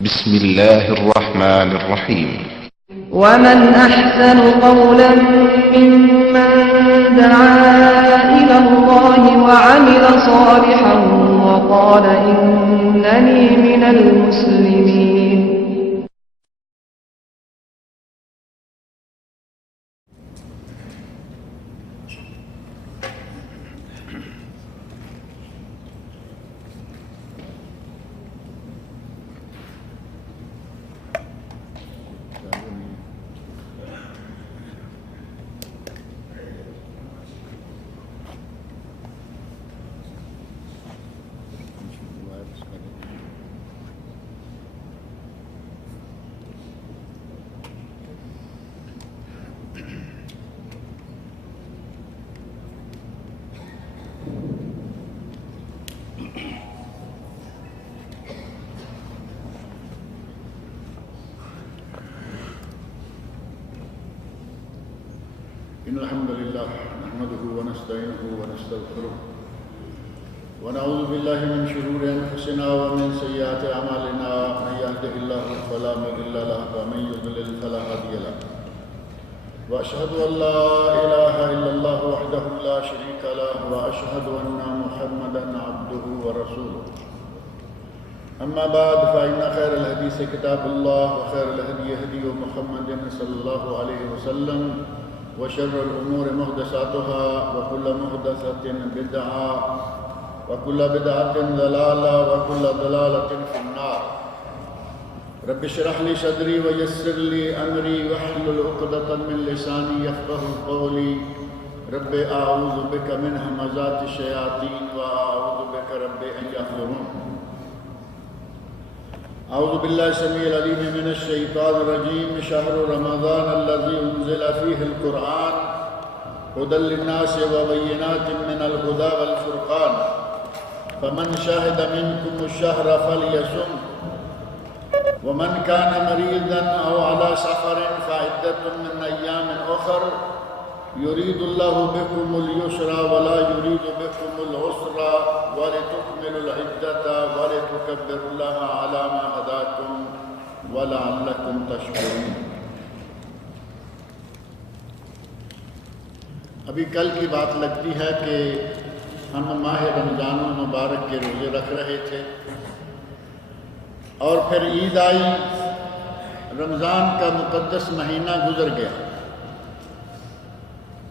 بسم الله الرحمن الرحيم. ومن أحسن قولا ممن دعا إلى الله وعمل صالحا وقال إنني من المسلمين. إن الحمد لله نحمده ونستعينه ونستغفره ونعوذ بالله من شرور أنفسنا ومن سيئات أعمالنا من يهده الله فلا مضل له ومن يضلل فلا هادي له وأشهد أن لا إله إلا الله وحده لا شريك له وأشهد أن محمدا عبده ورسوله أما بعد فإن خير الحديث كتاب الله وخير الهدي هدي محمد صلى الله عليه وسلم وشر الأمور محدثاتها وكل محدثة بدعة وكل بدعة ضلالة وكل ضلالة في النار. رب اشرح لي صدري ويسر لي أمري واحلل عقدة من لساني يفقهوا قولي. رب أعوذ بك من همزات الشياطين وأعوذ بك رب أن يحضرون. أعوذ بالله السميع العليم من الشيطان الرجيم. شهر رمضان الذي أنزل فيه القرآن هدى للناس وبينات من الهدى والفرقان فمن شهد منكم الشهر فليصم ومن كان مريضا أو على سفر فعدة من أيام أخر يريد الله بكم اليسر ولا يريد بكم العسر ولتكملوا العدة ولتكبروا الله على ما هداكم ولعلكم تشكرون. ابھی کل کی بات لگتی ہے کہ ہم ماہ رمضان المبارک کے روزے رکھ رہے تھے اور پھر عید آئی، رمضان کا مقدس مہینہ گزر گیا،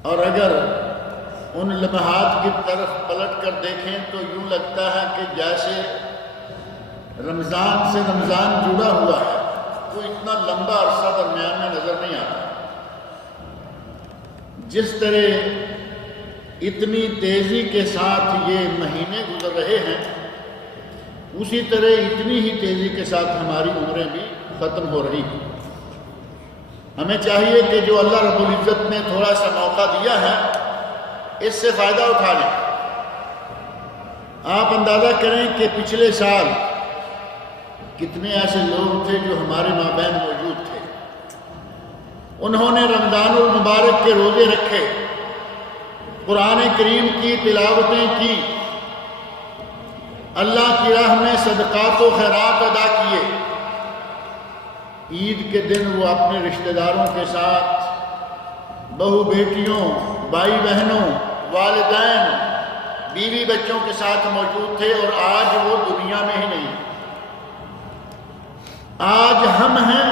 اور اگر ان لمحات کی طرف پلٹ کر دیکھیں تو یوں لگتا ہے کہ جیسے رمضان سے رمضان جڑا ہوا ہے، کوئی اتنا لمبا عرصہ درمیان میں نظر نہیں آتا. جس طرح اتنی تیزی کے ساتھ یہ مہینے گزر رہے ہیں، اسی طرح اتنی ہی تیزی کے ساتھ ہماری عمریں بھی ختم ہو رہی ہیں. ہمیں چاہیے کہ جو اللہ رب العزت نے تھوڑا سا موقع دیا ہے اس سے فائدہ اٹھا لیں. آپ اندازہ کریں کہ پچھلے سال کتنے ایسے لوگ تھے جو ہمارے مابین موجود تھے. انہوں نے رمضان المبارک کے روزے رکھے، قرآن کریم کی تلاوتیں کی، اللہ کی راہ میں صدقات و خیرات ادا کیے. عید کے دن وہ اپنے رشتہ داروں کے ساتھ، بہو بیٹیوں، بھائی بہنوں، والدین، بیوی بچوں کے ساتھ موجود تھے، اور آج وہ دنیا میں ہی نہیں. آج ہم ہیں،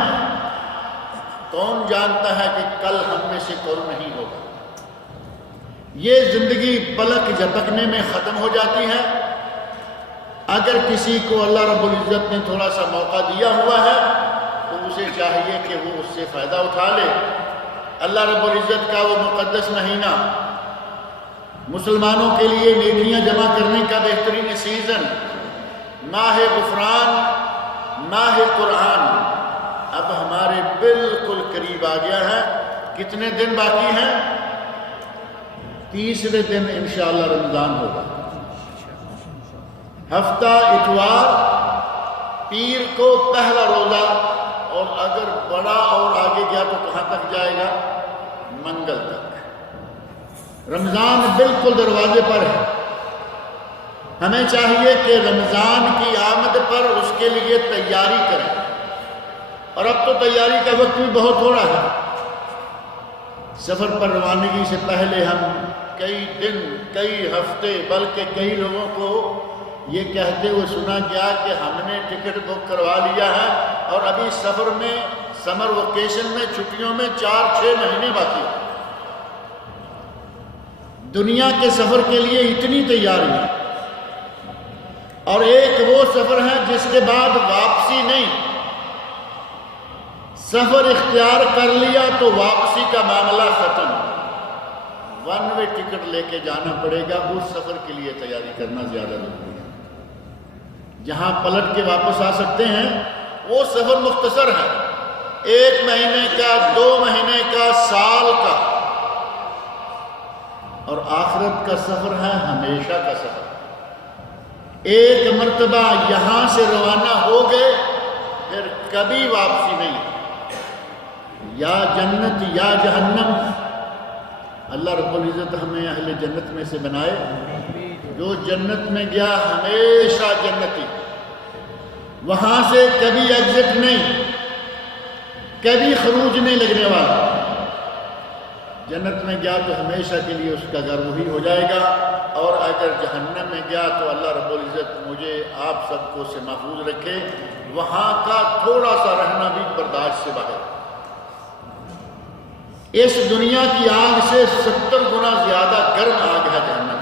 کون جانتا ہے کہ کل ہم میں سے کون نہیں ہوگا. یہ زندگی پلک جھپکنے میں ختم ہو جاتی ہے. اگر کسی کو اللہ رب العزت نے تھوڑا سا موقع دیا ہوا ہے تو اسے چاہیے کہ وہ اس سے فائدہ اٹھا لے. اللہ رب العزت کا وہ مقدس مہینہ، مسلمانوں کے لیے نیکیاں جمع کرنے کا بہترین سیزن، ماہ غفران، ماہ قرآن، اب ہمارے بالکل قریب آ گیا ہے. کتنے دن باقی ہیں؟ تیسرے دن انشاءاللہ رمضان ہوگا. ہفتہ اتوار، پیر کو پہلا روزہ، اور اگر بڑا اور آگے گیا تو کہاں تک جائے گا؟ منگل تک. رمضان بالکل دروازے پر ہے. ہمیں چاہیے کہ رمضان کی آمد پر اس کے لیے تیاری کریں، اور اب تو تیاری کا وقت بھی بہت تھوڑا ہے۔ سفر پر روانگی سے پہلے ہم کئی دن، کئی ہفتے، بلکہ کئی لوگوں کو یہ کہتے ہوئے سنا گیا کہ ہم نے ٹکٹ بک کروا لیا ہے اور ابھی سفر میں، سمر ویکیشن میں، چھٹیوں میں 4-6 مہینے باقی ہیں۔ دنیا کے سفر کے لیے اتنی تیاری ہے، اور ایک وہ سفر ہے جس کے بعد واپسی نہیں۔ سفر اختیار کر لیا تو واپسی کا معاملہ ختم، ون وے ٹکٹ لے کے جانا پڑے گا۔ اس سفر کے لیے تیاری کرنا زیادہ ضروری ہے۔ جہاں پلٹ کے واپس آ سکتے ہیں وہ سفر مختصر ہے، 1 مہینے کا، 2 مہینے کا، سال کا، اور آخرت کا سفر ہے ہمیشہ کا سفر۔ ایک مرتبہ یہاں سے روانہ ہو گئے پھر کبھی واپسی نہیں، یا جنت یا جہنم۔ اللہ رب العزت ہمیں اہل جنت میں سے بنائے۔ جو جنت میں گیا ہمیشہ جنتی، وہاں سے کبھی ایگزٹ نہیں، کبھی خروج نہیں لگنے والا۔ جنت میں گیا تو ہمیشہ کے لیے اس کا گھر وہی ہو جائے گا، اور اگر جہنم میں گیا تو اللہ رب العزت مجھے آپ سب کو سے محفوظ رکھے، وہاں کا تھوڑا سا رہنا بھی برداشت سے باہر۔ اس دنیا کی آگ سے 70 گنا زیادہ گرم آگ ہے جہنم،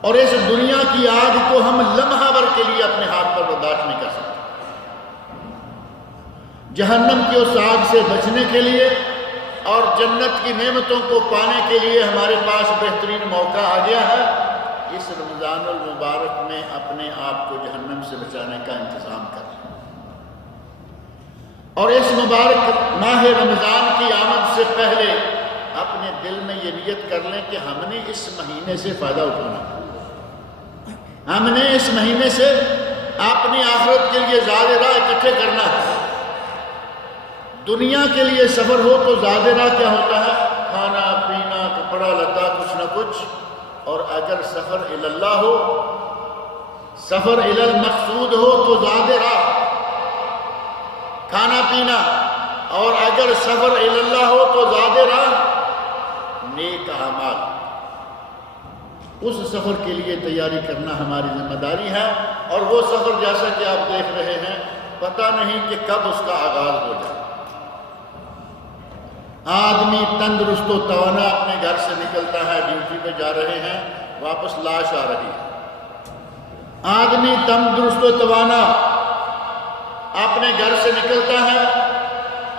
اور اس دنیا کی آگ کو ہم لمحہ بھر کے لیے اپنے ہاتھ پر برداشت نہیں کر سکتے۔ جہنم کی اس آگ سے بچنے کے لیے اور جنت کی نعمتوں کو پانے کے لیے ہمارے پاس بہترین موقع آ گیا ہے۔ اس رمضان المبارک میں اپنے آپ کو جہنم سے بچانے کا انتظام کریں، اور اس مبارک ماہ رمضان کی آمد سے پہلے اپنے دل میں یہ نیت کر لیں کہ ہم نے اس مہینے سے فائدہ اٹھانا ہے، ہم نے اس مہینے سے اپنی آخرت کے لیے زاد راہ اکٹھے کرنا ہے۔ دنیا کے لیے سفر ہو تو زاد راہ کیا ہوتا ہے؟ کھانا پینا، کپڑا لتا، کچھ نہ کچھ۔ اور اگر سفر اللہ ہو، سفر المقصود ہو تو زاد راہ کھانا پینا، اور اگر سفر اللہ ہو تو زاد راہ نیک اعمال۔ اس سفر کے لیے تیاری کرنا ہماری ذمہ داری ہے، اور وہ سفر جیسا کہ آپ دیکھ رہے ہیں پتہ نہیں کہ کب اس کا آغاز ہو جائے۔ آدمی تندرست و توانا اپنے گھر سے نکلتا ہے، ڈیوٹی پہ جا رہے ہیں، واپس لاش آ رہی ہے۔ آدمی تندرست و توانا اپنے گھر سے نکلتا ہے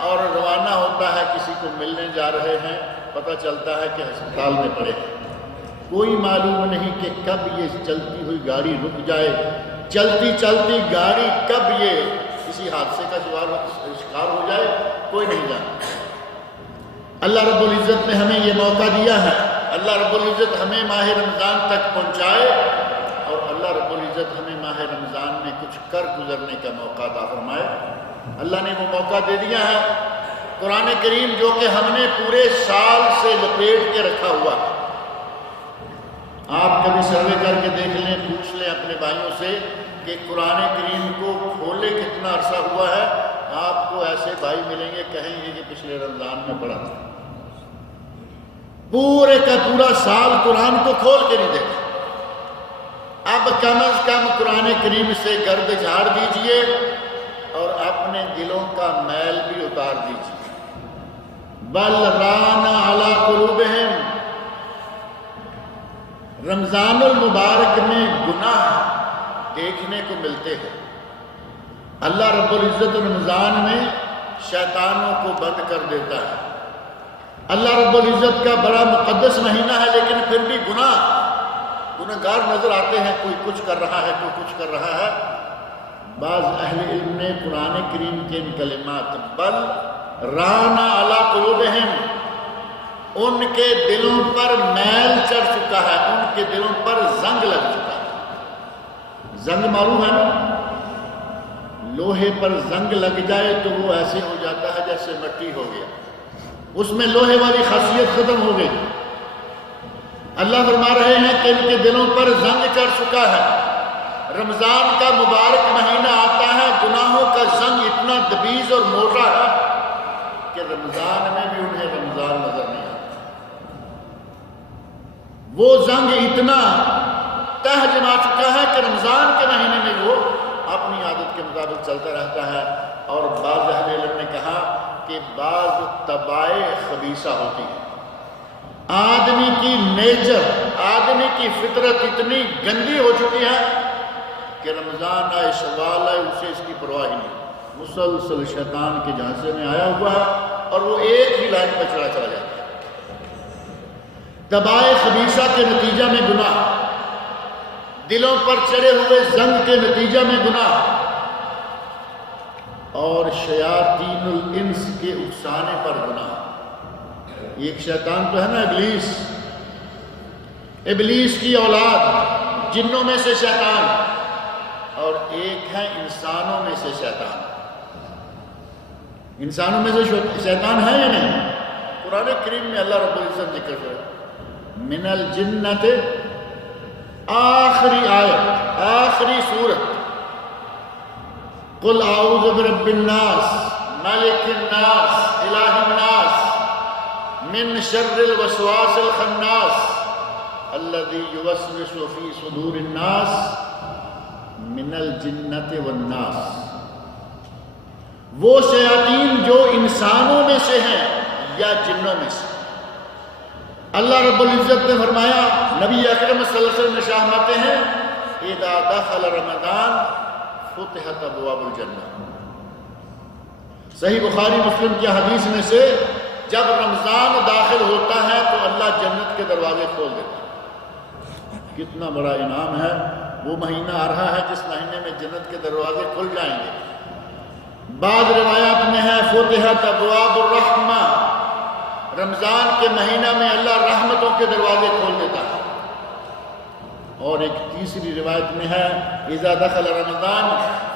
اور روانہ ہوتا ہے، کسی کو ملنے جا رہے ہیں، پتہ چلتا ہے کہ ہسپتال میں پڑے ہیں۔ کوئی معلوم نہیں کہ کب یہ چلتی ہوئی گاڑی رک جائے، چلتی چلتی گاڑی کب یہ کسی حادثے کا شکار ہو جائے، کوئی نہیں جانتا۔ اللہ رب العزت نے ہمیں یہ موقع دیا ہے، اللہ رب العزت ہمیں ماہ رمضان تک پہنچائے، اور اللہ رب العزت ہمیں ماہ رمضان میں کچھ کر گزرنے کا موقع عطا فرمائے۔ اللہ نے وہ موقع دے دیا ہے، قرآن کریم جو کہ ہم نے پورے سال سے لپیٹ کے رکھا ہوا ہے۔ آپ کبھی سروے کر کے دیکھ لیں، پوچھ لیں اپنے بھائیوں سے کہ قرآن کریم کو کھولے کتنا عرصہ ہوا ہے، آپ کو ایسے بھائی ملیں گے کہیں گے کہ پچھلے رمضان میں پڑھا تھا۔ پورے کا پورا سال قرآن کو کھول کے نہیں دیکھا۔ اب کم از کم قرآن کریم سے گرد جھاڑ دیجئے اور اپنے دلوں کا میل بھی اتار دیجئے۔ بل ران علی قلوبہم، رمضان المبارک میں گناہ دیکھنے کو ملتے ہیں۔ اللہ رب العزت رمضان میں شیطانوں کو بند کر دیتا ہے۔ اللہ رب العزت کا بڑا مقدس مہینہ ہے، لیکن پھر بھی گناہگار نظر آتے ہیں، کوئی کچھ کر رہا ہے، کوئی کچھ کر رہا ہے۔ بعض اہل علم نے قرآن کریم کے ان کلمات بل ران علی قلوبہم، ان کے دلوں پر میل چڑھ چکا ہے، ان کے دلوں پر زنگ لگ چکا ہے۔ زنگ معلوم ہے نا، لوہے پر زنگ لگ جائے تو وہ ایسے ہو جاتا ہے جیسے مٹی ہو گیا، اس میں لوہے والی خاصیت ختم ہو گئی۔ اللہ فرما رہے ہیں کہ ان کے دلوں پر زنگ چڑھ چکا ہے۔ رمضان کا مبارک مہینہ آتا ہے، گناہوں کا زنگ اتنا دبیز اور موٹا ہے کہ رمضان میں بھی انہیں رمضان نظر نہیں آتا۔ وہ زنگ اتنا تہ جما چکا ہے کہ رمضان کے مہینے میں وہ اپنی عادت کے مطابق چلتا رہتا ہے۔ اور بعض اہل علم نے کہا کہ بعض طبائع خبیثہ ہوتی ہیں، آدمی کی نیچر، آدمی کی فطرت اتنی گندی ہو چکی ہے کہ رمضان آئے، شوال آئے، اسے اس کی پرواہ نہیں، مسلسل شیطان کے جھانسے میں آیا ہوا ہے اور وہ ایک ہی لائن پہ چلا چلا جاتا ہے۔ طبائع خبیثہ کے نتیجہ میں گناہ، دلوں پر چڑھے ہوئے زنگ کے نتیجہ میں گناہ، اور شیاطین الانس کے اکسانے پر گناہ۔ ایک شیطان تو ہے نا ابلیس، ابلیس کی اولاد، جنوں میں سے شیطان، اور ایک ہے انسانوں میں سے شیطان۔ انسانوں میں سے شیطان ہے یا نہیں؟ قرآن کریم میں اللہ رب العزت ذکر کرے من الجنت، آخری آیت، آخری سورت، قل اعوذ برب الناس ملک الناس الہ الناس من شر الوسواس الخناس الذي يوسوس في صدور الناس من الجنت والناس۔ وہ شیاطین جو انسانوں میں سے ہیں یا جنوں میں سے۔ اللہ رب العزت نے فرمایا، نبی اکرم صلی اللہ علیہ وسلم فرماتے ہیں اذا دخل رمضان فتحت ابواب الجنہ۔ صحیح بخاری مسلم کی حدیث میں سے جب رمضان داخل ہوتا ہے تو اللہ جنت کے دروازے کھول دیتا ہے۔ کتنا بڑا انعام ہے، وہ مہینہ آ رہا ہے جس مہینے میں جنت کے دروازے کھل جائیں گے۔ بعض روایات میں ہے فتحت ابواب الرحمہ، رمضان کے مہینہ میں اللہ رحمتوں کے دروازے کھول دیتا ہے۔ اور ایک تیسری روایت میں ہے اذا دخل رمضان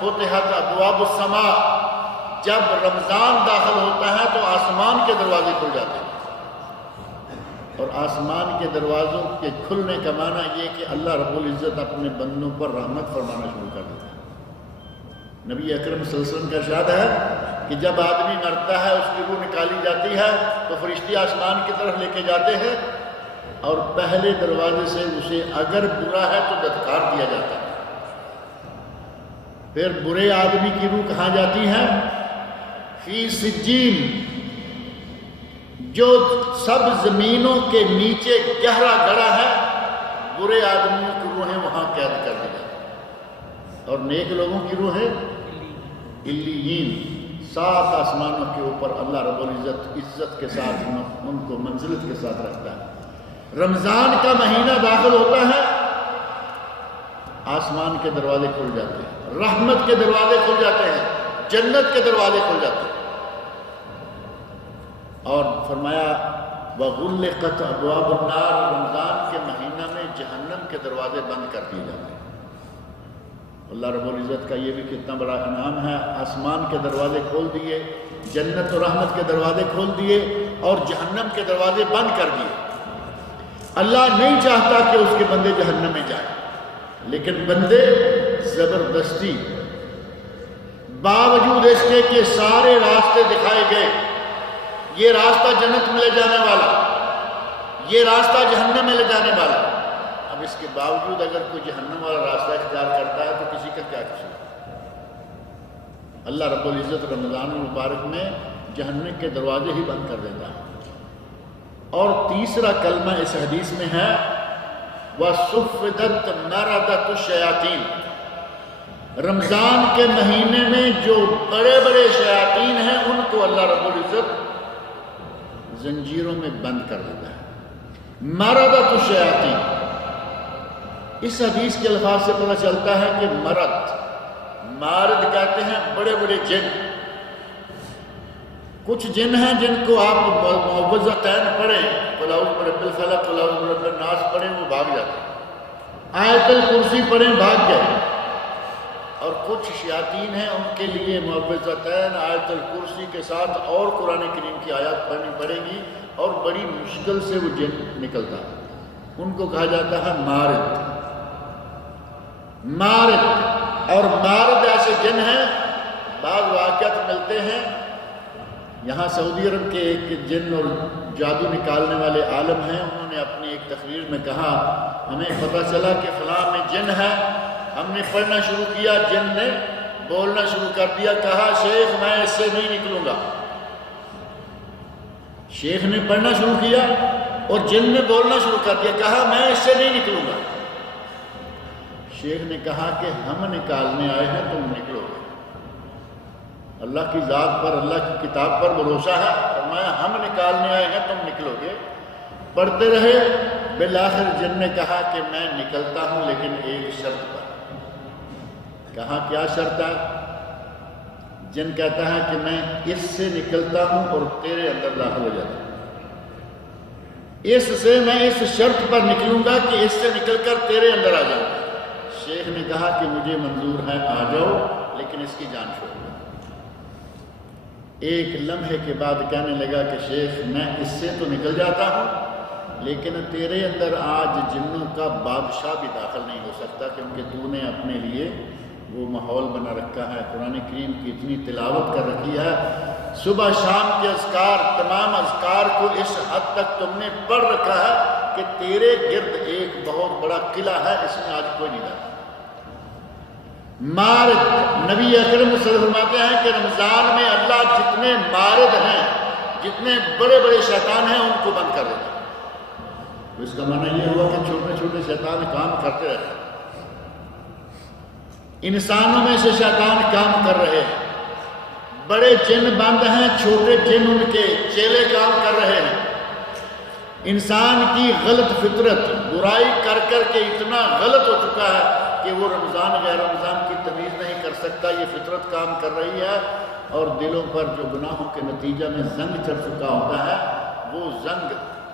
فتحت ابواب السماء، جب رمضان داخل ہوتا ہے تو آسمان کے دروازے کھل جاتے ہیں۔ اور آسمان کے دروازوں کے کھلنے کا معنی یہ کہ اللہ رب العزت اپنے بندوں پر رحمت فرمانا شروع کر دیتا ہے۔ نبی اکرم صلی اللہ علیہ وسلم کا ارشاد ہے کہ جب آدمی مرتا ہے، اس کی روح نکالی جاتی ہے تو فرشتے آسمان کی طرف لے کے جاتے ہیں اور پہلے دروازے سے اسے اگر برا ہے تو دھتکار دیا جاتا ہے۔ پھر برے آدمی کی روح کہاں جاتی ہے؟ فی سجین، جو سب زمینوں کے نیچے گہرا گڑا ہے، برے آدمیوں کی روحیں وہاں قید کر دی جاتی ہیں، اور نیک لوگوں کی روحیں علیین، 7 آسمانوں کے اوپر اللہ رب العزت عزت کے ساتھ ان کو منزلت کے ساتھ رکھتا ہے۔ رمضان کا مہینہ داخل ہوتا ہے، آسمان کے دروازے کھل جاتے ہیں، رحمت کے دروازے کھل جاتے ہیں، جنت کے دروازے کھل جاتے ہیں۔ اور فرمایا وَغُلِّقَتْ أَبْوَابُ النَّارِ، رمضان کے مہینہ میں جہنم کے دروازے بند کر دیے جاتے ہیں۔ اللہ رب العزت کا یہ بھی کتنا بڑا انعام ہے، آسمان کے دروازے کھول دیے، جنت و رحمت کے دروازے کھول دیے اور جہنم کے دروازے بند کر دیے۔ اللہ نہیں چاہتا کہ اس کے بندے جہنم میں جائیں، لیکن بندے زبردستی باوجود اس کے کہ سارے راستے دکھائے گئے، یہ راستہ جنت میں لے جانے والا، یہ راستہ جہنم میں لے جانے والا، اب اس کے باوجود اگر کوئی جہنم والا راستہ اختیار کرتا ہے تو کسی کا کیا قصور؟ اللہ رب العزت رمضان المبارک میں جہنم کے دروازے ہی بند کر دیتا ہے۔ اور تیسرا کلمہ اس حدیث میں ہے وَصُفِّدَتْ مَرَدَتُ الشَّيَاطِينَ، رمضان کے مہینے میں جو بڑے بڑے شیاطین ہیں ان کو اللہ رب العزت زنجیروں میں بند کر دیتا ہے۔ مَرَدَتُ الشَّيَاطِينَ، اس حدیث کے الفاظ سے پتہ چلتا ہے کہ مارد کہتے ہیں بڑے بڑے جن۔ کچھ جن ہیں جن کو آپ معوذتین پڑھیں، قل اعوذ برب الفلق، قل اعوذ برب الناس پڑھیں، وہ بھاگ جاتے ہیں، آیت الکرسی پڑھیں بھاگ گئے۔ اور کچھ شیاطین ہیں ان کے لیے معوذتین آیت الکرسی کے ساتھ اور قرآن کریم کی آیات پڑھنی پڑے گی اور بڑی مشکل سے وہ جن نکلتا ہے۔ ان کو کہا جاتا ہے مارد۔ مارد اور مارد ایسے جن ہیں، بعض واقعات ملتے ہیں۔ یہاں سعودی عرب کے ایک جن اور جادو نکالنے والے عالم ہیں، انہوں نے اپنی ایک تقریر میں کہا ہمیں پتہ چلا کہ فلاں میں جن ہے، ہم نے پڑھنا شروع کیا، جن نے بولنا شروع کر دیا، کہا شیخ میں اس سے نہیں نکلوں گا۔ شیخ نے پڑھنا شروع کیا اور جن نے بولنا شروع کر دیا، کہا میں اس سے نہیں نکلوں گا۔ شیخ نے کہا کہ ہم نکالنے آئے ہیں، تم نکلو گے۔ اللہ کی ذات پر، اللہ کی کتاب پر بھروسہ ہے، فرمایا ہم نکالنے آئے ہیں، تم نکلو گے۔ پڑھتے رہے، بالآخر جن نے کہا کہ میں نکلتا ہوں لیکن ایک شرط پر۔ کہا کیا شرط ہے؟ جن کہتا ہے کہ میں اس سے نکلتا ہوں اور تیرے اندر داخل ہو جاتا ہوں، اس سے میں اس شرط پر نکلوں گا کہ اس سے نکل کر تیرے اندر آ جاؤں۔ شیخ نے کہا کہ مجھے منظور ہے، آ جاؤ، لیکن اس کی جان چھوڑ دو۔ ایک لمحے کے بعد کہنے لگا کہ شیخ میں اس سے تو نکل جاتا ہوں، لیکن تیرے اندر آج جنوں کا بادشاہ بھی داخل نہیں ہو سکتا، کیونکہ تو نے اپنے لیے وہ ماحول بنا رکھا ہے، قرآن کریم کی اتنی تلاوت کر رکھی ہے، صبح شام کے اذکار، تمام اذکار کو اس حد تک تم نے پڑھ رکھا ہے کہ تیرے گرد ایک بہت بڑا قلعہ ہے، اس میں آج کوئی نہیں رہتا۔ مارد، نبی اکرم صلی اللہ علیہ وسلم فرماتے ہیں کہ رمضان میں اللہ جتنے مارد ہیں، جتنے بڑے بڑے شیطان ہیں، ان کو بند کر دیتا ہے۔ تو اس کا معنی یہ ہوا کہ چھوٹے چھوٹے شیطان کام کرتے رہتے ہیں۔ انسانوں میں سے شیطان کام کر رہے ہیں، بڑے جن بند ہیں، چھوٹے جن ان کے چیلے کام کر رہے ہیں۔ انسان کی غلط فطرت برائی کر کر کے اتنا غلط ہو چکا ہے کہ وہ رمضان غیر رمضان کی تمیز نہیں کر سکتا، یہ فطرت کام کر رہی ہے، اور دلوں پر جو گناہوں کے نتیجہ میں زنگ چڑھ چکا ہوتا ہے، وہ زنگ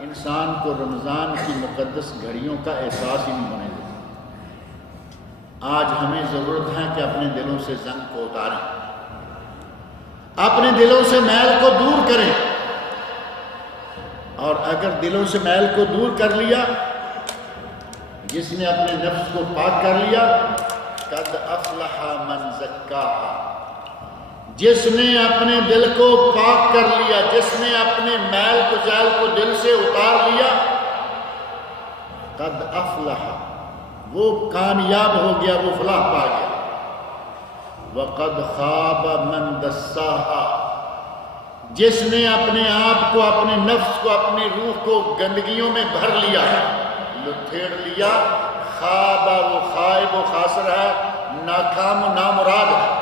انسان کو رمضان کی مقدس گھڑیوں کا احساس ہی نہیں ہونے دیتا۔ آج ہمیں ضرورت ہے کہ اپنے دلوں سے زنگ کو اتاریں، اپنے دلوں سے میل کو دور کریں، اور اگر دلوں سے میل کو دور کر لیا، جس نے اپنے نفس کو پاک کر لیا، قد افلح من زکاہا، جس نے اپنے دل کو پاک کر لیا، جس نے اپنے میل کچیل کو دل سے اتار لیا، قد افلح، وہ کامیاب ہو گیا، وہ فلاح پا گیا۔ وقد خاب من دساہا، جس نے اپنے آپ کو، اپنے نفس کو، اپنی روح کو گندگیوں میں بھر لیا، لتھیڑ لیا، خواب وہ خائب و خاسر ہے، ناکام و نامراد ہے۔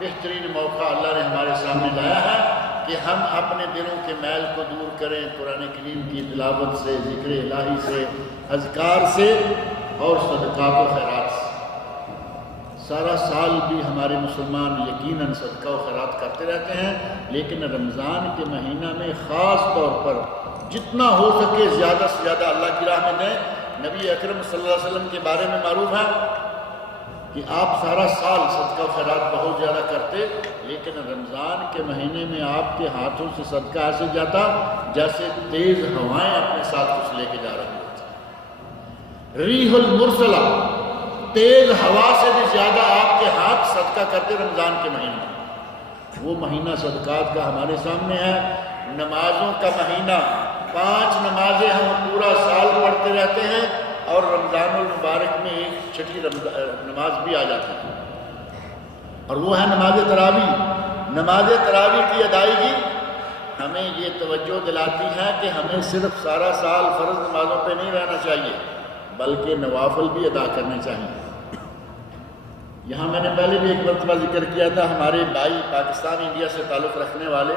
بہترین موقع اللہ نے ہمارے سامنے لایا ہے کہ ہم اپنے دلوں کے میل کو دور کریں، قرآن کریم کی تلاوت سے، ذکر الہی سے، اذکار سے اور صدقات و خیرات سے۔ سارا سال بھی ہمارے مسلمان یقیناً صدقہ و خیرات کرتے رہتے ہیں، لیکن رمضان کے مہینہ میں خاص طور پر جتنا ہو سکے زیادہ سے زیادہ اللہ کی راہ میں دیں۔ نبی اکرم صلی اللہ علیہ وسلم کے بارے میں معروف ہے کہ آپ سارا سال صدقہ و خیرات بہت زیادہ کرتے، لیکن رمضان کے مہینے میں آپ کے ہاتھوں سے صدقہ ایسے جاتا جیسے تیز ہوائیں اپنے ساتھ کچھ لے کے جا رہی ہوتی۔ ریح المرسلہ، تیز ہوا سے بھی زیادہ آپ کے ہاتھ صدقہ کرتے رمضان کے مہینے میں۔ وہ مہینہ صدقات کا ہمارے سامنے ہے۔ نمازوں کا مہینہ، 5 نمازیں ہم پورا سال پڑھتے رہتے ہیں، اور رمضان المبارک میں ایک چھٹی نماز بھی آ جاتی ہے، اور وہ ہے نماز تراویح۔ نماز تراویح کی ادائیگی ہمیں یہ توجہ دلاتی ہے کہ ہمیں صرف سارا سال فرض نمازوں پہ نہیں رہنا چاہیے، بلکہ نوافل بھی ادا کرنے چاہیے۔ یہاں میں نے پہلے بھی ایک مرتبہ ذکر کیا تھا، ہمارے بھائی پاکستان انڈیا سے تعلق رکھنے والے،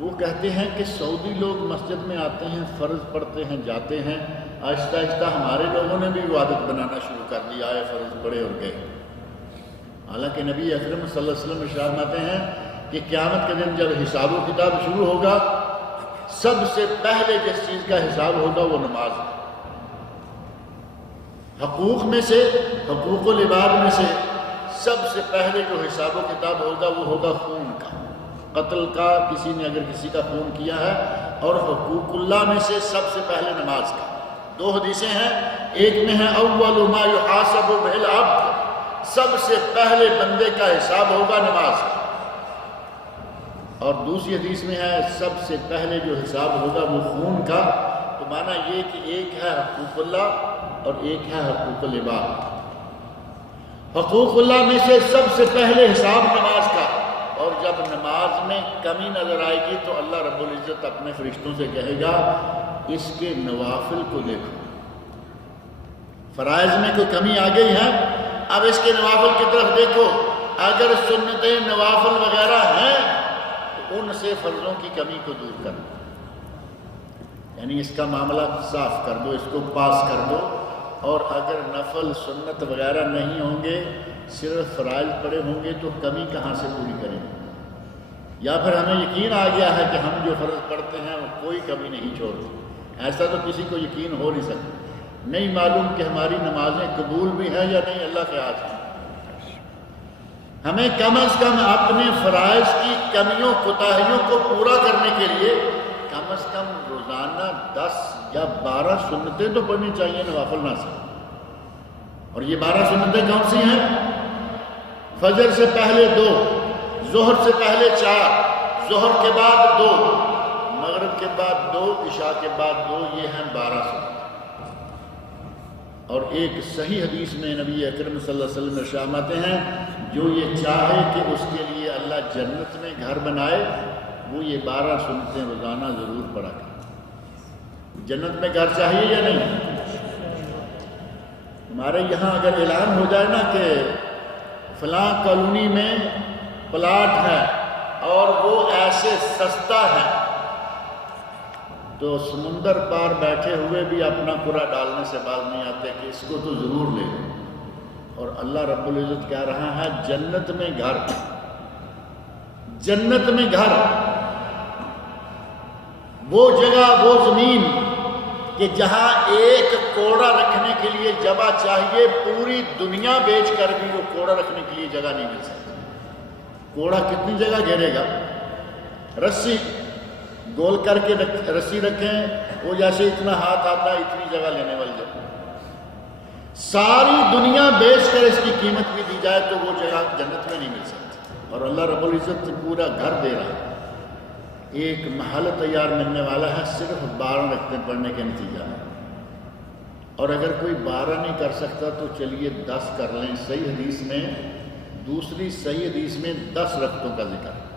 وہ کہتے ہیں کہ سعودی لوگ مسجد میں آتے ہیں، فرض پڑھتے ہیں، جاتے ہیں، آہستہ آہستہ ہمارے لوگوں نے بھی وہ عادت بنانا شروع کر دی، آئے فرض پڑھے اور گئے۔ حالانکہ نبی اکرم صلی اللہ علیہ وسلم ارشاد فرماتے ہیں کہ قیامت کے دن جب حساب و کتاب شروع ہوگا، سب سے پہلے جس چیز کا حساب ہوگا وہ نماز ہے۔ حقوق میں سے، حقوق العباد میں سے سب سے پہلے جو حساب و کتاب ہوگا وہ ہوگا خون کا۔ قتل کا، کسی نے اگر کسی کا خون کیا ہے، اور حقوق اللہ میں سے سب سے پہلے نماز کا۔ دو حدیثیں ہیں، ایک میں ہے اول ما یحاسب بہ العبد، سب سے پہلے بندے کا حساب ہوگا نماز کا، اور دوسری حدیث میں ہے سب سے پہلے جو حساب ہوگا وہ خون کا۔ تو معنی یہ کہ ایک ہے حقوق اللہ اور ایک ہے حقوق العباد۔ حقوق اللہ میں سے سب سے پہلے حساب نماز کا، اور جب نماز میں کمی نظر آئے گی تو اللہ رب العزت اپنے فرشتوں سے کہے گا اس کے نوافل کو دیکھو، فرائض میں کوئی کمی آ گئی ہے، اب اس کے نوافل کی طرف دیکھو، اگر سنتیں نوافل وغیرہ ہیں تو ان سے فرضوں کی کمی کو دور کر دو، یعنی اس کا معاملہ صاف کر دو، اس کو پاس کر دو، اور اگر نفل سنت وغیرہ نہیں ہوں گے، صرف فرائض پڑے ہوں گے تو کمی کہاں سے پوری کریں گے؟ یا پھر ہمیں یقین آ گیا ہے کہ ہم جو فرض پڑھتے ہیں وہ کوئی کمی نہیں چھوڑتے، ایسا تو کسی کو یقین ہو نہیں سکتا، نہیں معلوم کہ ہماری نمازیں قبول بھی ہیں یا نہیں، اللہ کے ہاتھ میں۔ ہمیں کم از کم اپنے فرائض کی کمیوں کوتاہیوں کو پورا کرنے کے لیے کم از کم روزانہ 10 یا 12 سنتیں تو پڑھنی چاہیے نوافل نہ سے۔ اور یہ 12 سنتیں کون سی ہیں؟ فجر سے پہلے 2، ظہر سے پہلے 4، ظہر کے بعد 2، مغرب کے بعد 2، عشاء کے بعد 2، یہ ہیں 12 سنتیں۔ اور ایک صحیح حدیث میں نبی اکرم صلی اللہ علیہ وسلم ارشاد فرماتے ہیں جو یہ چاہے کہ اس کے لیے اللہ جنت میں گھر بنائے وہ یہ 12 سنتیں روزانہ ضرور پڑھا کرے۔ جنت میں گھر چاہیے یا نہیں؟ ہمارے یہاں اگر اعلان ہو جائے نا کہ فلاں کالونی میں پلاٹ ہے اور وہ ایسے سستا ہے، تو سمندر پار بیٹھے ہوئے بھی اپنا پورا ڈالنے سے باز نہیں آتے کہ اس کو تو ضرور لے لیں۔ اور اللہ رب العزت کہہ رہا ہے جنت میں گھر، جنت میں گھر، وہ جگہ، وہ زمین کہ جہاں ایک کوڑا رکھنے کے لیے جگہ چاہیے، پوری دنیا بیچ کر بھی وہ کوڑا رکھنے کے لیے جگہ نہیں مل سکتی۔ کوڑا کتنی جگہ گھیرے گا؟ رسی گول کر کے رسی رکھیں، وہ جیسے اتنا ہاتھ آتا ہے اتنی جگہ لینے والی جگہ، ساری دنیا بیچ کر اس کی قیمت بھی دی جائے تو وہ جگہ جنت میں نہیں مل سکتی۔ اور اللہ رب العزت پورا گھر دے رہا ہے، ایک محل تیار ملنے والا ہے صرف 12 رکعتیں پڑھنے کے نتیجہ میں۔ اور اگر کوئی 12 نہیں کر سکتا تو چلیے 10 کر لیں۔ صحیح حدیث میں، دوسری صحیح حدیث میں 10 رکعتوں کا ذکر ہے۔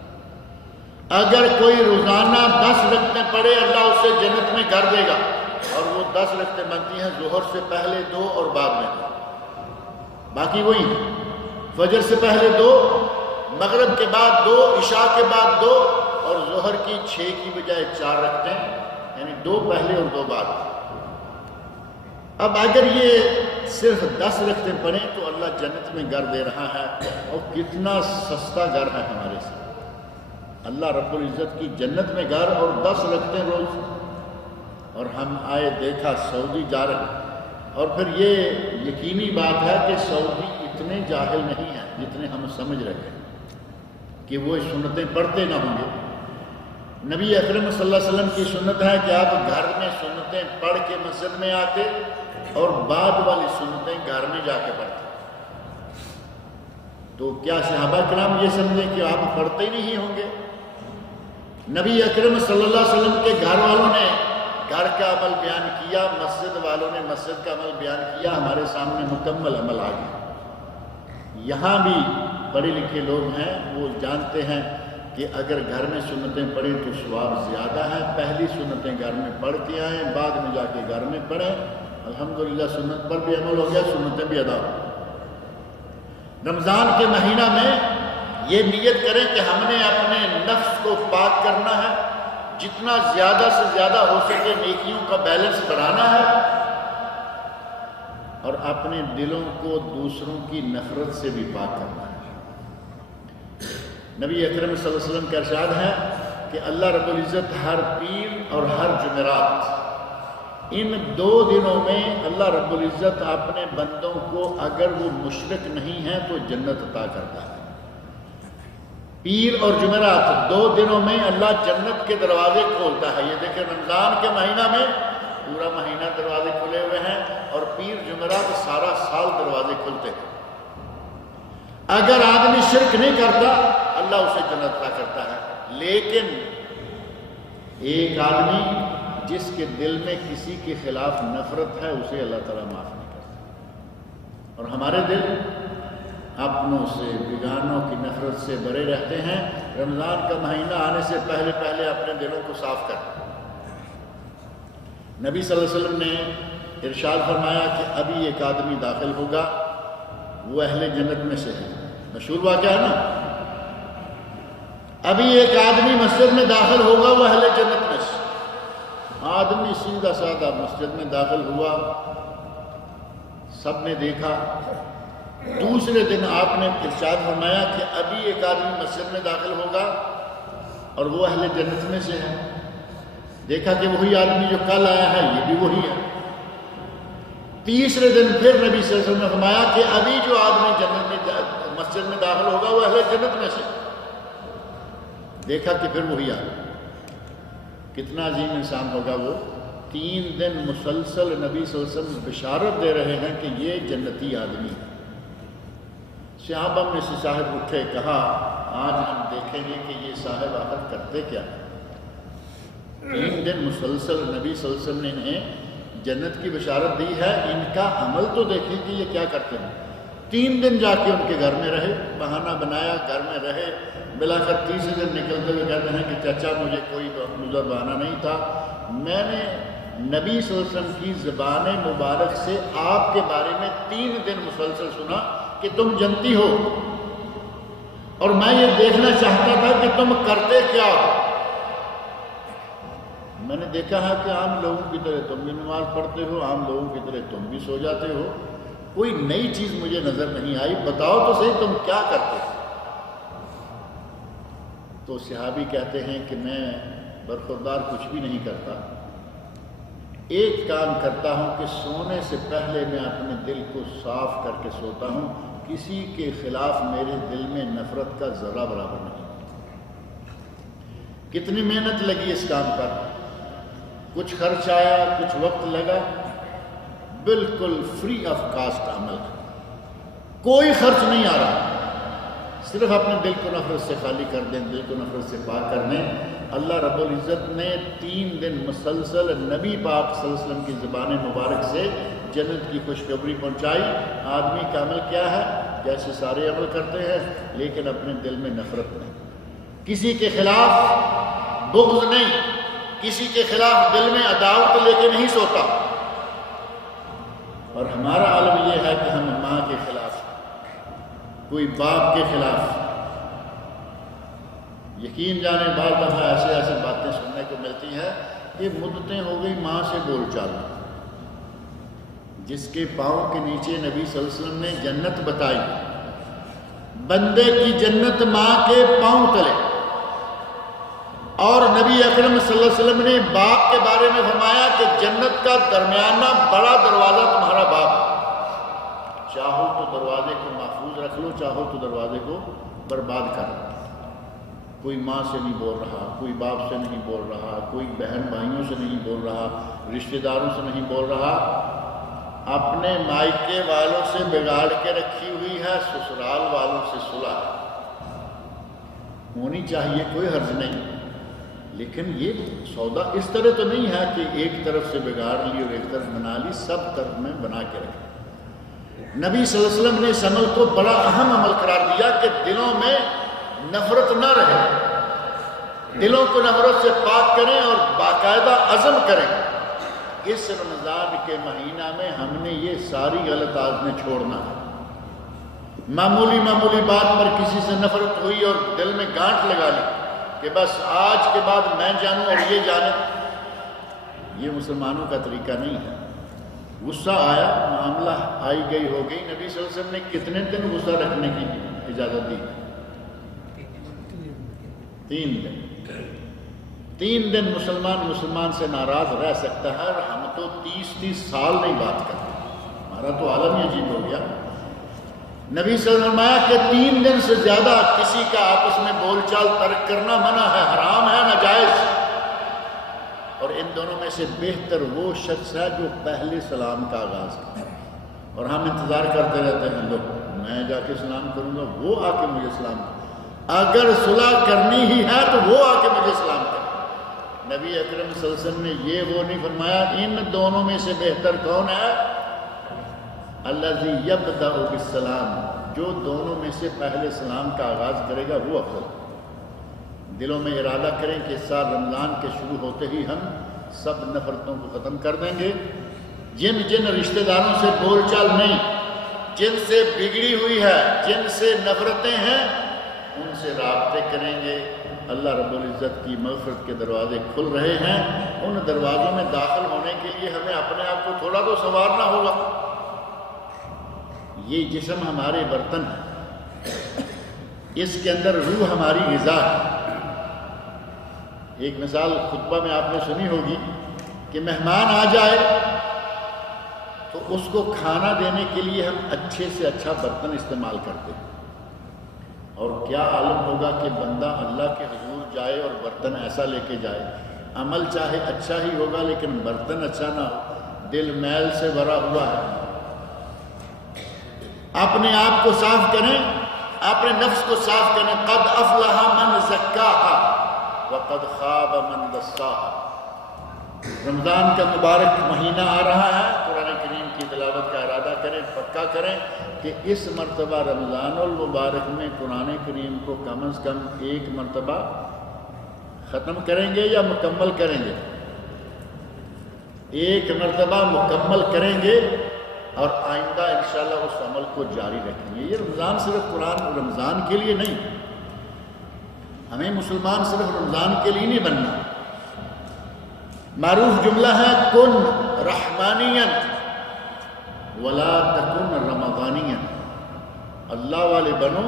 اگر کوئی روزانہ 10 رکعتیں پڑھے اللہ اسے جنت میں گھر دے گا، اور وہ 10 رکعتیں بنتی ہیں ظہر سے پہلے 2 اور بعد میں 2، باقی وہی فجر سے پہلے 2، مغرب کے بعد 2، عشاء کے بعد 2، اور ظہر کی 6 کی بجائے 4 رکعتیں، یعنی 2 پہلے اور 2 بعد۔ اب اگر یہ صرف 10 رکعتیں پڑھیں تو اللہ جنت میں گھر دے رہا ہے، اور کتنا سستا گھر ہے ہمارے سے۔ اللہ رب العزت کی جنت میں گھر اور 10 رکعتیں روز، اور ہم آئے دیکھا سعودی جا رہے، اور پھر یہ یقینی بات ہے کہ سعودی اتنے جاہل نہیں ہیں جتنے ہم سمجھ رہے ہیں کہ وہ سنتیں پڑھتے نہ ہوں گے۔ نبی اکرم صلی اللہ علیہ وسلم کی سنت ہے کہ آپ گھر میں سنتیں پڑھ کے مسجد میں آتے اور بعد والی سنتیں گھر میں جا کے پڑھتے۔ تو کیا صحابہ کرام یہ سمجھیں کہ آپ پڑھتے ہی نہیں ہوں گے؟ نبی اکرم صلی اللہ علیہ وسلم کے گھر والوں نے گھر کا عمل بیان کیا، مسجد والوں نے مسجد کا عمل بیان کیا، ہمارے سامنے مکمل عمل آ گیا۔ یہاں بھی پڑھے لکھے لوگ ہیں، وہ جانتے ہیں کہ اگر گھر میں سنتیں پڑھیں تو ثواب زیادہ ہے، پہلی سنتیں گھر میں پڑھ کے آئیں، بعد میں جا کے گھر میں پڑھیں۔ الحمدللہ سنت پر بھی عمل ہو گیا، سنتیں بھی ادا ہو۔ رمضان کے مہینہ میں یہ نیت کریں کہ ہم نے اپنے نفس کو پاک کرنا ہے، جتنا زیادہ سے زیادہ ہو سکے نیکیوں کا بیلنس بڑھانا ہے، اور اپنے دلوں کو دوسروں کی نفرت سے بھی پاک کرنا ہے۔ نبی اکرم صلی اللہ علیہ وسلم کا ارشاد ہے کہ اللہ رب العزت ہر پیر اور ہر جمعرات، ان 2 دنوں میں اللہ رب العزت اپنے بندوں کو اگر وہ مشرک نہیں ہیں تو جنت عطا کرتا ہے۔ پیر اور جمعرات 2 دنوں میں اللہ جنت کے دروازے کھولتا ہے. یہ دیکھیں رمضان کے مہینہ میں پورا مہینہ دروازے کھلے ہوئے ہیں، اور پیر جمعرات سارا سال دروازے کھلتے ہیں. اگر آدمی شرک نہیں کرتا اللہ اسے جنت عطا کرتا ہے. لیکن ایک آدمی جس کے دل میں کسی کے خلاف نفرت ہے اسے اللہ تعالیٰ معاف نہیں کرتا. اور ہمارے دل اپنوں سے بیگانوں کی نفرت سے بھرے رہتے ہیں. رمضان کا مہینہ آنے سے پہلے پہلے اپنے دلوں کو صاف کر. نبی صلی اللہ علیہ وسلم نے ارشاد فرمایا کہ ابھی ایک آدمی داخل ہوگا وہ اہل جنت میں سے ہے. مشہور واقعہ ہے نا. ابھی ایک آدمی مسجد میں داخل ہوگا وہ اہل جنت میں سے. آدمی سیدھا سادہ مسجد میں داخل ہوا، سب نے دیکھا. دوسرے دن آپ نے ارشاد فرمایا کہ ابھی ایک آدمی مسجد میں داخل ہوگا اور وہ اہل جنت میں سے ہے. دیکھا کہ وہی آدمی جو کل آیا ہے یہ بھی وہی ہے. تیسرے دن پھر نبی صلی اللہ علیہ وسلم نے فرمایا کہ ابھی جو آدمی جنت میں مسجد میں داخل ہوگا وہ اہل جنت میں سے. دیکھا کہ پھر وہی آدمی. کتنا عظیم انسان ہوگا وہ. 3 دن مسلسل نبی صلی اللہ علیہ وسلم بشارت دے رہے ہیں کہ یہ جنتی آدمی ہے. صحابہ میں سے صاحب اٹھے، کہا آج ہم دیکھیں گے کہ یہ صاحب آخر کرتے کیا. 3 دن مسلسل نبی صلی اللہ علیہ وسلم نے انہیں جنت کی بشارت دی ہے، ان کا عمل تو دیکھیں کہ یہ کیا کرتے ہیں. 3 دن جا کے ان کے گھر میں رہے، بہانہ بنایا، گھر میں رہے. بلاخر تیسرے دن نکلتے ہوئے کہتے ہیں کہ چچا مجھے کوئی عذر بہانہ نہیں تھا، میں نے نبی صلی اللہ علیہ وسلم کی زبان مبارک سے آپ کے بارے میں 3 دن مسلسل سنا کہ تم جنتی ہو، اور میں یہ دیکھنا چاہتا تھا کہ تم کرتے کیا ہو. میں نے دیکھا ہے کہ عام لوگوں کی طرح تم بھی نماز پڑھتے ہو، عام لوگوں کی طرح تم بھی سو جاتے ہو، کوئی نئی چیز مجھے نظر نہیں آئی، بتاؤ تو صحیح تم کیا کرتے ہو. تو صحابی کہتے ہیں کہ میں برخوردار کچھ بھی نہیں کرتا، ایک کام کرتا ہوں کہ سونے سے پہلے میں اپنے دل کو صاف کر کے سوتا ہوں، کسی کے خلاف میرے دل میں نفرت کا ذرہ برابر نہیں. کتنی محنت لگی اس کام پر، کچھ خرچ آیا، کچھ وقت لگا، بالکل فری آف کاسٹ عمل، کوئی خرچ نہیں آ رہا. صرف اپنے دل کو نفرت سے خالی کر دیں، دل کو نفرت سے پاک کر دیں. اللہ رب العزت نے 3 دن مسلسل نبی پاک صلی اللہ علیہ وسلم کی زبان مبارک سے جنت کی خوشخبری پہنچائی. آدمی کا عمل کیا ہے؟ جیسے سارے عمل کرتے ہیں لیکن اپنے دل میں نفرت نہیں، کسی کے خلاف بغض نہیں، کسی کے خلاف دل میں عداوت لے کے نہیں سوتا. اور ہمارا عالم یہ ہے کہ ہم ماں کے خلاف، کوئی باپ کے خلاف. یقین جانے بعض دفعہ ایسے باتیں سننے کو ملتی ہیں کہ مدتیں ہو گئی ماں سے بول چال. جس کے پاؤں کے نیچے نبی صلی اللہ علیہ وسلم نے جنت بتائی، بندے کی جنت ماں کے پاؤں تلے. اور نبی اکرم صلی اللہ علیہ وسلم نے باپ کے بارے میں فرمایا کہ جنت کا درمیانہ بڑا دروازہ تمہارا باپ، چاہو تو دروازے کو محفوظ رکھ لو، چاہو تو دروازے کو برباد کر لو. کوئی ماں سے نہیں بول رہا، کوئی باپ سے نہیں بول رہا، کوئی بہن بھائیوں سے نہیں بول رہا، رشتہ داروں سے نہیں بول رہا، اپنے مائکے والوں سے بگاڑ کے رکھی ہوئی ہے، سسرال والوں سے صلح ہونی چاہیے، کوئی حرج نہیں. لیکن یہ سودا اس طرح تو نہیں ہے کہ ایک طرف سے بگاڑ لی اور ایک طرف بنا لی، سب طرف میں بنا کے رکھے. نبی صلی اللہ علیہ وسلم نے اس عمل کو بڑا اہم عمل قرار دیا کہ دلوں میں نفرت نہ رہے، دلوں کو نفرت سے پاک کریں اور باقاعدہ عزم کریں. اس رمضان کے مہینہ میں ہم نے یہ ساری غلط عادتیں چھوڑنا ہے. معمولی بات پر کسی سے نفرت ہوئی اور دل میں گانٹھ لگا لی کہ بس آج کے بعد میں جانوں اور یہ جانے، یہ مسلمانوں کا طریقہ نہیں ہے. غصہ آیا، معاملہ آئی گئی ہو گئی. نبی صلی اللہ علیہ وسلم نے کتنے دن غصہ رکھنے کی اجازت دی؟ 3 دن. 3 دن مسلمان سے ناراض رہ سکتا ہے، اور ہم تو 30 سال نہیں بات کرتے. ہمارا تو عالم ہی عجیب ہو گیا. نبی صلی اللہ علیہ وسلم نے فرمایا کہ 3 دن سے زیادہ کسی کا آپس میں بول چال ترک کرنا منع ہے، حرام ہے، ناجائز۔ اور ان دونوں میں سے بہتر وہ شخص ہے جو پہلے سلام کا آغاز کرے۔ اور ہم انتظار کرتے رہتے ہیں، لوگ میں جا کے سلام کروں گا، وہ آ کے مجھے سلام کرے۔ اگر صلح کرنی ہی ہے تو وہ آ کے مجھے سلام کرے۔ نبی اکرم صلی اللہ علیہ وسلم نے یہ وہ نہیں فرمایا۔ ان دونوں میں سے بہتر کون ہے؟ الذی یبدأ بالسلام، جو دونوں میں سے پہلے سلام کا آغاز کرے گا وہ افضل۔ دلوں میں ارادہ کریں کہ اس سال رمضان کے شروع ہوتے ہی ہم سب نفرتوں کو ختم کر دیں گے۔ جن جن رشتہ داروں سے بول چال نہیں، جن سے بگڑی ہوئی ہے، جن سے نفرتیں ہیں، ان سے رابطے کریں گے۔ اللہ رب العزت کی مغفرت کے دروازے کھل رہے ہیں، ان دروازوں میں داخل ہونے کے لیے ہمیں اپنے آپ کو تھوڑا تو سنوارنا ہوگا۔ یہ جسم ہمارے برتن ہے، اس کے اندر روح ہماری غذا ہے۔ ایک مثال خطبہ میں آپ نے سنی ہوگی کہ مہمان آ جائے تو اس کو کھانا دینے کے لیے ہم اچھے سے اچھا برتن استعمال کرتے ہیں، اور کیا عالم ہوگا کہ بندہ اللہ کے حضور جائے اور برتن ایسا لے کے جائے، عمل چاہے اچھا ہی ہوگا لیکن برتن اچھا نہ ہو، دل میل سے بھرا ہوا ہے۔ اپنے آپ کو صاف کریں، اپنے نفس کو صاف کریں۔ قد افلح من زکاہا وقد خاب من دساہا۔ رمضان کا مبارک مہینہ آ رہا ہے، قرآن کریم کی تلاوت کا ارادہ کریں، پکا کریں کہ اس مرتبہ رمضان المبارک میں قرآن کریم کو کم از کم 1 مرتبہ ختم کریں گے یا مکمل کریں گے؟ 1 مرتبہ مکمل کریں گے، اور آئندہ انشاءاللہ اس عمل کو جاری رکھیں گے۔ یہ رمضان صرف قرآن رمضان کے لیے نہیں، ہمیں مسلمان صرف رمضان کے لیے نہیں بننا۔ معروف جملہ ہے، کن رحمانین ولا تکن رمضانین۔ اللہ والے بنو،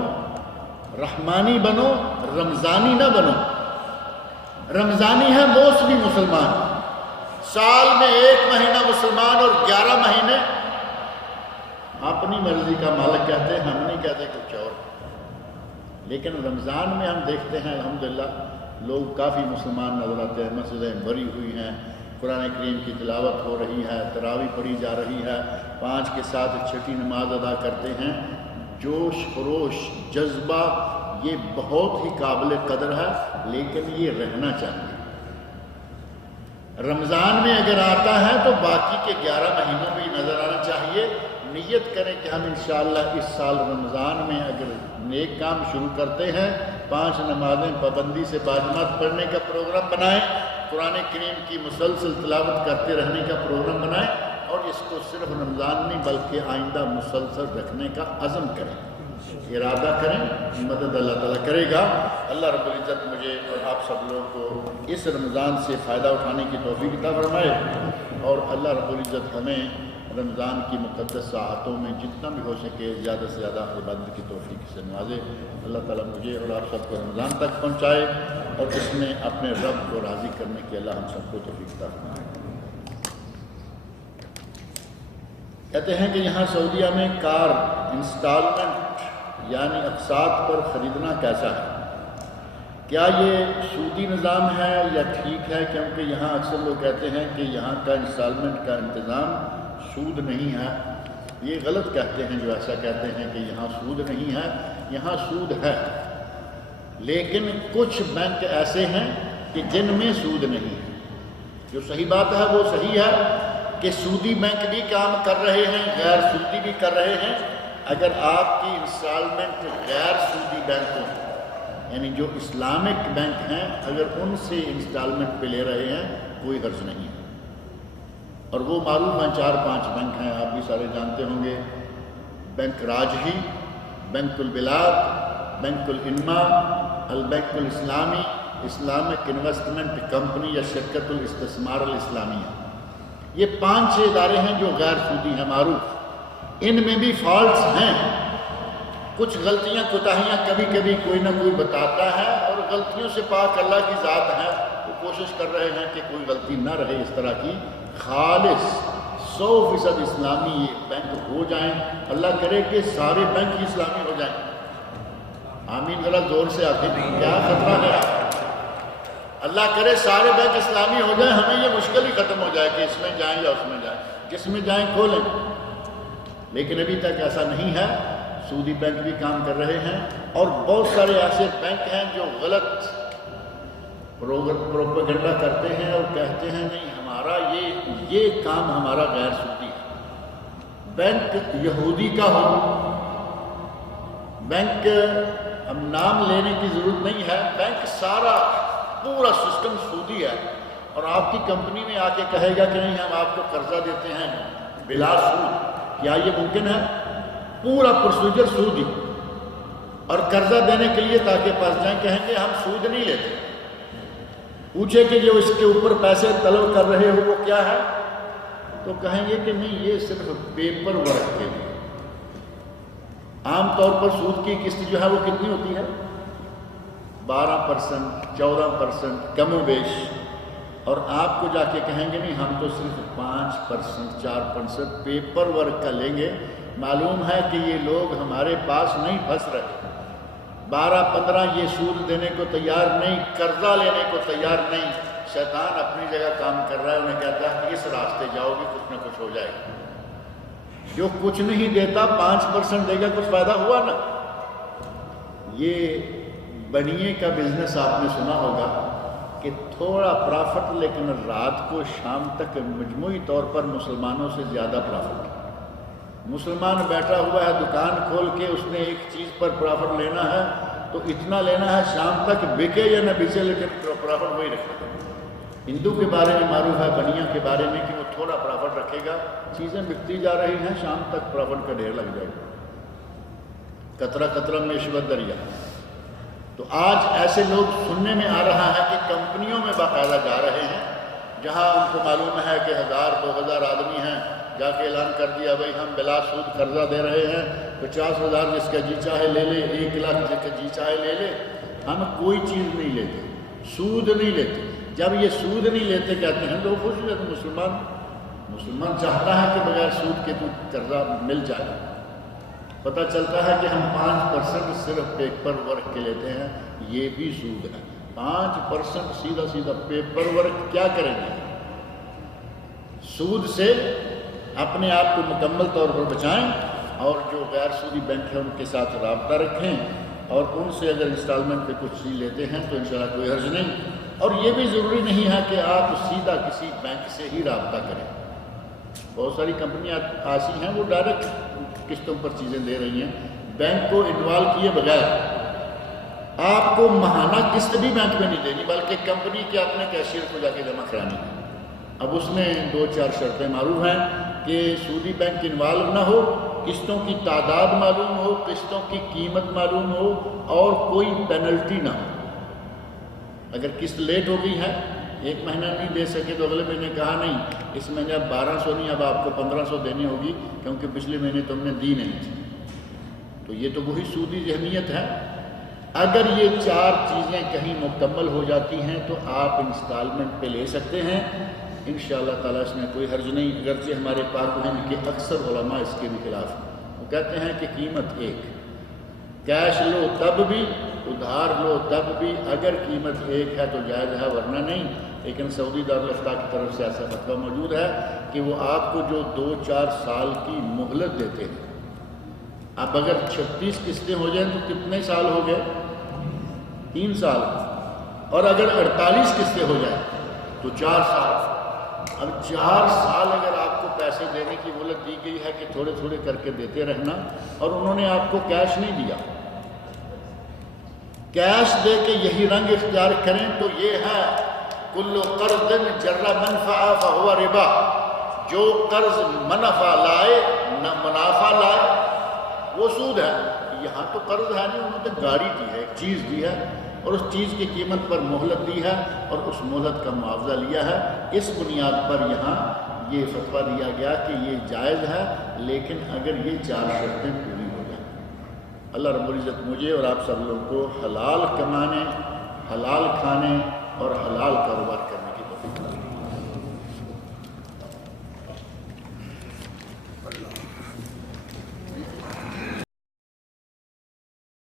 رحمانی بنو، رمضانی نہ بنو۔ رمضانی ہے موسمی مسلمان، سال میں 1 مہینہ مسلمان اور 11 مہینے اپنی مرضی کا مالک کہتے ہیں، ہم نہیں کہتے کچھ اور۔ لیکن رمضان میں ہم دیکھتے ہیں الحمدللہ لوگ کافی مسلمان نظر آتے ہیں، مسجدیں بھری ہوئی ہیں، قرآن کریم کی تلاوت ہو رہی ہے، تراویح پڑھی جا رہی ہے، 5 کے ساتھ چھٹی نماز ادا کرتے ہیں۔ جوش خروش، جذبہ، یہ بہت ہی قابل قدر ہے، لیکن یہ رہنا چاہیے۔ رمضان میں اگر آتا ہے تو باقی کے 11 مہینوں میں نظر آنا چاہیے۔ نیت کریں کہ ہم انشاءاللہ اس سال رمضان میں اگر نیک کام شروع کرتے ہیں، 5 نمازیں پابندی سے باجماعت پڑھنے کا پروگرام بنائیں، قرآن کریم کی مسلسل تلاوت کرتے رہنے کا پروگرام بنائیں، اور اس کو صرف رمضان نہیں بلکہ آئندہ مسلسل رکھنے کا عزم کریں، ارادہ کریں، مدد اللہ تعالیٰ کرے گا۔ اللہ رب العزت مجھے اور آپ سب لوگوں کو اس رمضان سے فائدہ اٹھانے کی توفیق عطا فرمائے، اور اللہ رب العزت ہمیں رمضان کی مقدس ساعتوں میں جتنا بھی ہو سکے زیادہ سے زیادہ عبادت کی توفیق سے نوازے۔ اللہ تعالیٰ مجھے اور آپ سب کو رمضان تک پہنچائے، اور اس میں اپنے رب کو راضی کرنے کی اللہ ہم سب کو توفیق عطا فرمائے۔ کہتے ہیں کہ یہاں سعودیہ میں کار انسٹالمنٹ یعنی اقساط پر خریدنا کیسا ہے؟ کیا یہ سودی نظام ہے یا ٹھیک ہے؟ کیونکہ یہاں اکثر لوگ کہتے ہیں کہ یہاں کا انسٹالمنٹ کا انتظام سود نہیں ہے۔ یہ غلط کہتے ہیں جو ایسا کہتے ہیں کہ یہاں سود نہیں ہے، یہاں سود ہے، لیکن کچھ بینک ایسے ہیں کہ جن میں سود نہیں ہے۔ جو صحیح بات ہے وہ صحیح ہے کہ سودی بینک بھی کام کر رہے ہیں، غیر سودی بھی کر رہے ہیں۔ اگر آپ کی انسٹالمنٹ غیر سودی بینکوں یعنی جو اسلامک بینک ہیں اگر ان سے انسٹالمنٹ پہ لے رہے ہیں کوئی حرج نہیں ہے، اور وہ معلوم ہیں 4-5 بینک ہیں، آپ بھی سارے جانتے ہوں گے۔ Bank Rajhi, bank Albilad, bank Alinma, البینک الاسلامی، اسلامک انویسٹمنٹ کمپنی یا شرکت الاستثمار الاسلامیہ۔ یہ 5-6 ادارے ہیں جو غیر سودی ہیں، معروف۔ ان میں بھی فالٹس ہیں، کچھ غلطیاں کوتاہیاں کبھی کبھی کوئی نہ کوئی بتاتا ہے، اور غلطیوں سے پاک اللہ کی ذات ہے، وہ کوشش کر رہے ہیں کہ کوئی غلطی نہ رہے اس طرح کی۔ خالص 100% اسلامی یہ بینک ہو جائیں، اللہ کرے کہ سارے بینک اسلامی ہو جائیں، آمین ذرا زور سے آتے کیا خطرہ ہے؟ اللہ کرے سارے بینک اسلامی ہو جائیں، ہمیں یہ مشکل ہی ختم ہو جائے کہ اس میں جائیں یا اس میں جائیں، جس میں جائیں کھولیں، لیکن ابھی تک ایسا نہیں ہے۔ سودی بینک بھی کام کر رہے ہیں اور بہت سارے ایسے بینک ہیں جو غلط پروپیگنڈا کرتے ہیں اور کہتے ہیں نہیں ہمارا یہ کام ہمارا غیر سودی ہے۔ بینک یہودی کا ہو، بینک ہم نام لینے کی ضرورت نہیں ہے، بینک سارا پورا سسٹم سودی ہے، اور آپ کی کمپنی میں آ کے کہے گا کہ نہیں ہم آپ کو قرضہ دیتے ہیں بلا سود، کیا یہ ممکن ہے؟ پورا پروسیجر سودی، اور قرضہ دینے کے لیے تاکہ پاس جائیں کہیں گے ہم سود نہیں لیتے، پوچھے کہ جو اس کے اوپر پیسے طلب کر رہے ہو وہ کیا ہے، تو کہیں گے کہ نہیں یہ صرف پیپر ورک کے لیے۔ عام طور پر سود کی قسط جو ہے وہ کتنی ہوتی ہے؟ 12%، 14%، کم و بیش، اور آپ کو جا کے کہیں گے نہیں ہم تو صرف 5%، 4% پیپر ورک کا لیں گے۔ معلوم ہے کہ یہ لوگ ہمارے پاس نہیں پھنس رہے، 12-15 یہ سود دینے کو تیار نہیں، قرضہ لینے کو تیار نہیں، شیطان اپنی جگہ کام کر رہا ہے، انہیں کہتا ہے کہ اس راستے جاؤ گے کچھ نہ کچھ ہو جائے گا۔ جو کچھ نہیں دیتا 5% دے گا، کچھ فائدہ ہوا نا۔ یہ بنیے کا بزنس آپ نے سنا ہوگا کہ تھوڑا پرافٹ لیکن رات کو شام تک مجموعی طور پر مسلمانوں سے زیادہ پرافٹ۔ مسلمان بیٹھا ہوا ہے دکان کھول کے، اس نے ایک چیز پر پرافٹ لینا ہے تو اتنا لینا ہے شام تک بکے یا نہ بچے لیکن پرافٹ وہی رکھے گا۔ ہندو کے بارے میں معروف ہے، بنیا کے بارے میں کہ وہ تھوڑا پرافٹ رکھے گا، چیزیں بکتی جا رہی ہیں، شام تک پرافٹ کا ڈھیر لگ جائے گا۔ قطرہ قطرہ میں عشوت دریا۔ تو آج ایسے لوگ سننے میں آ رہا ہے کہ کمپنیوں میں باقاعدہ جا رہے ہیں جہاں ان کو معلوم ہے کہ 1000-2000 آدمی ہیں، جا کے اعلان کر دیا بھائی ہم بلا سود قرضہ دے رہے ہیں، 50,000 جس کا جی چاہے لے لے، 1 لاکھ جس کا جی چاہے لے لے، ہم کوئی چیز نہیں لیتے، سود نہیں لیتے۔ جب یہ سود نہیں لیتے کہتے ہیں تو خوش ہوتے، مسلمان چاہتا ہے کہ بغیر سود کے تو قرضہ مل جائے۔ پتہ چلتا ہے کہ ہم 5% صرف پیپر ورک کے لیتے ہیں، یہ بھی سود ہے۔ 5% سیدھا پیپر ورک کیا کریں گے؟ سود سے اپنے آپ کو مکمل طور پر بچائیں، اور جو غیر سودی بینک ہیں ان کے ساتھ رابطہ رکھیں، اور ان سے اگر انسٹالمنٹ پہ کچھ چیز لیتے ہیں تو انشاءاللہ کوئی حرج نہیں۔ اور یہ بھی ضروری نہیں ہے کہ آپ سیدھا کسی بینک سے ہی رابطہ کریں، بہت ساری کمپنیاں ایسی ہیں وہ ڈائریکٹ قسطوں پر چیزیں دے رہی ہیں، بینک کو انوالو کیے بغیر۔ آپ کو ماہانہ قسط بھی بینک میں نہیں دینی، بلکہ کمپنی کے اپنے کیشیئر کو جا کے جمع کرانی ہے۔ اب اس میں 2-4 شرطیں معروف ہیں کہ سودی بینک انوالو نہ ہو، قسطوں کی تعداد معلوم ہو، قسطوں کی قیمت معلوم ہو، اور کوئی پینلٹی نہ ہو۔ اگر قسط لیٹ ہو گئی ہے، 1 مہینہ نہیں دے سکے تو اگلے مہینے کہا نہیں اس مہینے اب 1200 نہیں، اب آپ کو 1500 دینی ہوگی کیونکہ پچھلے مہینے تم نے دی نہیں تھی، تو یہ تو وہی سودی ذہنیت ہے۔ اگر یہ 4 چیزیں کہیں مکمل ہو جاتی ہیں تو آپ انسٹالمنٹ پہ لے سکتے ہیں، انشاءاللہ تعالیٰ اس میں کوئی حرج نہیں، اگرچہ ہمارے پاک ہند کے اکثر علماء اس کے بھی خلاف ہیں۔ وہ کہتے ہیں کہ قیمت ایک، کیش لو تب بھی، ادھار لو تب بھی، اگر قیمت ایک ہے تو جائز ہے ورنہ نہیں۔ لیکن سعودی دارالفتہ کی طرف سے ایسا فتویٰ موجود ہے کہ وہ آپ کو جو 2-4 سال کی مہلت دیتے ہیں، اب اگر 36 قسطیں ہو جائیں تو کتنے سال ہو گئے؟ 3 سال، اور اگر 48 قسطیں ہو جائیں تو 4 سال۔ اب 4 سال اگر آپ کو پیسے دینے کی مہلت دی گئی ہے کہ تھوڑے تھوڑے کر کے دیتے رہنا، اور انہوں نے آپ کو کیش نہیں دیا، کیش دے کے یہی رنگ اختیار کریں تو یہ ہے کل قرض جر منفع فہو ربا، جو قرض منفع لائے نہ منافع لائے وہ سود ہے۔ یہاں تو قرض ہے نہیں، انہوں نے گاڑی دی ہے، ایک چیز دی ہے، اور اس چیز کی قیمت پر مہلت دی ہے اور اس مہلت کا معاوضہ لیا ہے۔ اس بنیاد پر یہاں یہ فتویٰ دیا گیا کہ یہ جائز ہے، لیکن اگر یہ 4 شرطیں پوری ہو جائیں۔ اللہ رب العزت مجھے اور آپ سب لوگوں کو حلال کمانے، حلال کھانے اور حلال کاروبار کرنے کی توفیق عطا فرمائے۔